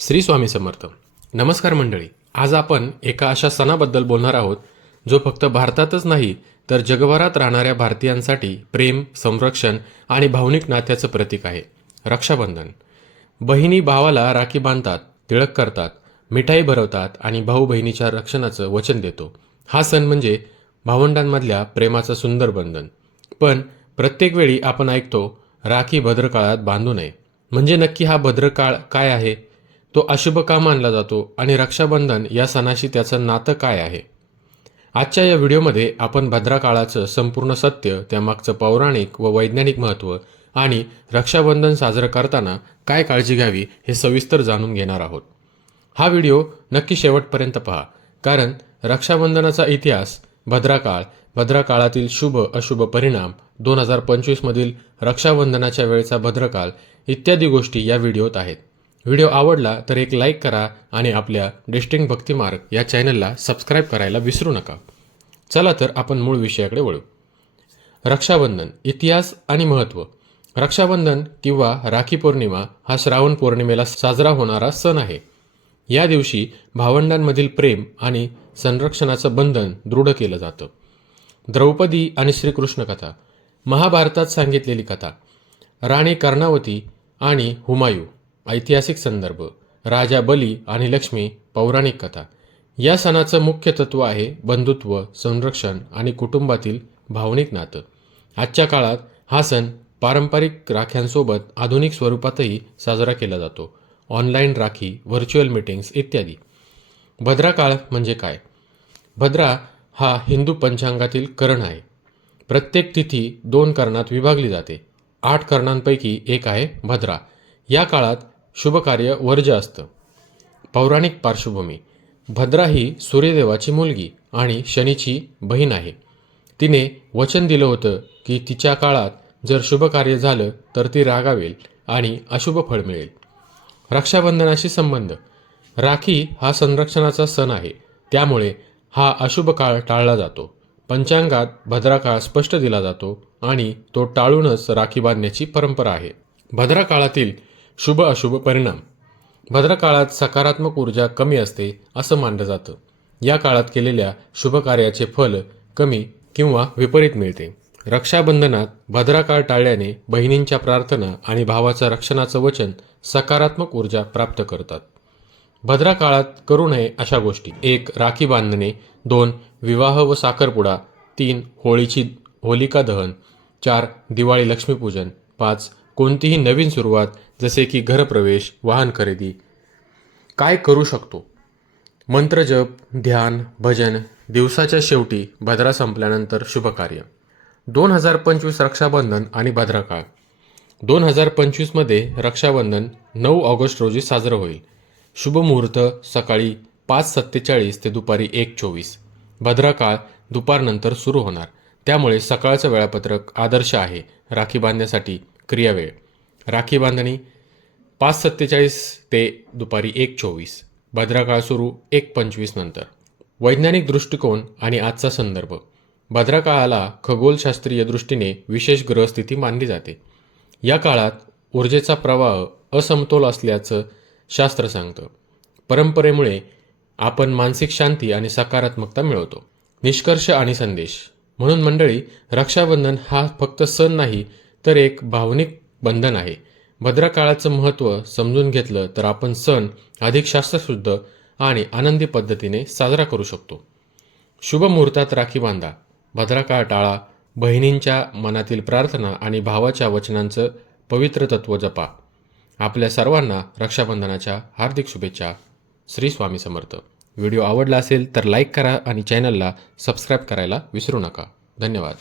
श्री स्वामी समर्थ. नमस्कार मंडळी. आज आपण एका अशा सणाबद्दल बोलणार आहोत जो फक्त भारतातच नाही तर जगभरात राहणाऱ्या भारतीयांसाठी प्रेम संरक्षण आणि भावनिक नात्याचं प्रतीक आहे. रक्षाबंधन. बहिणी भावाला राखी बांधतात तिळक करतात मिठाई भरवतात आणि भाऊ बहिणीच्या रक्षणाचं वचन देतो. हा सण म्हणजे भावंडांमधल्या प्रेमाचं सुंदर बंधन. पण प्रत्येक वेळी आपण ऐकतो राखी भद्रकाळात बांधू नये. म्हणजे नक्की हा भद्रकाळ काय आहे? तो अशुभ का मानला जातो आणि रक्षाबंधन या सणाशी त्याचं नातं काय आहे? आजच्या या व्हिडिओमध्ये आपण भद्राकाळाचं संपूर्ण सत्य त्यामागचं पौराणिक व वैज्ञानिक महत्त्व आणि रक्षाबंधन साजरं करताना काय काळजी घ्यावी हे सविस्तर जाणून घेणार आहोत. हा व्हिडिओ नक्की शेवटपर्यंत पहा कारण रक्षाबंधनाचा इतिहास भद्राकाळ भद्राकाळातील शुभ अशुभ परिणाम दोन हजार पंचवीसमधील रक्षाबंधनाच्या वेळचा भद्रकाळ इत्यादी गोष्टी या व्हिडिओत आहेत. व्हिडिओ आवडला तर एक लाईक करा आणि आपल्या डिस्टिंग भक्तिमार्ग या चॅनलला सबस्क्राईब करायला विसरू नका. चला तर आपण मूळ विषयाकडे वळू. रक्षाबंधन इतिहास आणि महत्त्व रक्षाबंधन किंवा राखी पौर्णिमा हा श्रावण पौर्णिमेला साजरा होणारा सण आहे. या दिवशी भावंडांमधील प्रेम आणि संरक्षणाचं बंधन दृढ केलं जातं. द्रौपदी आणि श्रीकृष्ण कथा महाभारतात सांगितलेली कथा राणी कर्णावती आणि हुमायूं ऐतिहासिक संदर्भ राजा बली आणि लक्ष्मी पौराणिक कथा. या सणाचं मुख्य तत्व आहे बंधुत्व संरक्षण आणि कुटुंबातील भावनिक नातं. आजच्या काळात हा सण पारंपरिक राख्यांसोबत आधुनिक स्वरूपातही साजरा केला जातो. ऑनलाईन राखी व्हर्च्युअल मीटिंग्स इत्यादी. भद्रा काळ म्हणजे काय? भद्रा हा हिंदू पंचांगातील करण आहे. प्रत्येक तिथी दोन कर्णात विभागली जाते. आठ कर्णांपैकी एक आहे भद्रा. या काळात शुभकार्य वर्ज्य असतं. पौराणिक पार्श्वभूमी. भद्रा ही सूर्यदेवाची मुलगी आणि शनीची बहीण आहे. तिने वचन दिलं होतं की तिच्या काळात जर शुभकार्य झालं तर ती रागावेल आणि अशुभ फळ मिळेल. रक्षाबंधनाशी संबंध. राखी हा संरक्षणाचा सण आहे. त्यामुळे हा अशुभ काळ टाळला जातो. पंचांगात भद्रा काळ स्पष्ट दिला जातो आणि तो टाळूनच राखी बांधण्याची परंपरा आहे. भद्रा काळातील शुभ अशुभ परिणाम. भद्रकाळात सकारात्मक ऊर्जा कमी असते असं मानलं जातं. या काळात केलेल्या शुभकार्याचे फल कमी किंवा विपरीत मिळते. रक्षाबंधनात भद्राकाळ टाळल्याने बहिणींच्या प्रार्थना आणि भावाचं रक्षणाचं वचन सकारात्मक ऊर्जा प्राप्त करतात. भद्रा काळात करू नये अशा गोष्टी. एक राखी बांधणे. दोन विवाह व साखरपुडा. तीन होळीची होलिका दहन. चार दिवाळी लक्ष्मीपूजन. पाच कोणतीही नवीन सुरुवात जसे की घरप्रवेश वाहन खरेदी काय करू शकतो? मंत्रजप ध्यान भजन दिवसाच्या शेवटी भद्रा संपल्यानंतर शुभकार्य. दोन हजार पंचवीस रक्षाबंधन आणि भद्राकाळ दोन हजार पंचवीसमध्ये रक्षाबंधन नऊ ऑगस्ट रोजी साजरं होईल. शुभ मुहूर्त सकाळी पाच सत्तेचाळीस ते दुपारी एक चोवीस. भद्राकाळ दुपारनंतर सुरू होणार. त्यामुळे सकाळचं वेळापत्रक आदर्श आहे. राखी बांधण्यासाठी क्रियावेळ. राखी बांधणी पाच सत्तेचाळीस ते दुपारी एक चोवीस भद्राकाळ सुरू एक पंचवीस नंतर. वैज्ञानिक दृष्टिकोन आणि आजचा संदर्भ. भद्राकाळाला खगोलशास्त्रीय दृष्टीने विशेष ग्रहस्थिती मानली जाते. या काळात ऊर्जेचा प्रवाह असमतोल असल्याचं शास्त्र सांगतं. परंपरेमुळे आपण मानसिक शांती आणि सकारात्मकता मिळवतो. निष्कर्ष आणि संदेश. म्हणून मंडळी रक्षाबंधन हा फक्त सण नाही तर एक भावनिक बंधन आहे. भद्रकाळाचं महत्त्व समजून घेतलं तर आपण सण अधिक शास्त्रशुद्ध आणि आनंदी पद्धतीने साजरा करू शकतो. शुभ मुहूर्तात राखी बांधा. भद्रकाळ टाळा. बहिणींच्या मनातील प्रार्थना आणि भावाच्या वचनांचं पवित्र तत्व जपा. आपल्या सर्वांना रक्षाबंधनाच्या हार्दिक शुभेच्छा. श्री स्वामी समर्थ. व्हिडिओ आवडला असेल तर लाईक करा आणि चॅनलला सबस्क्राईब करायला विसरू नका. धन्यवाद.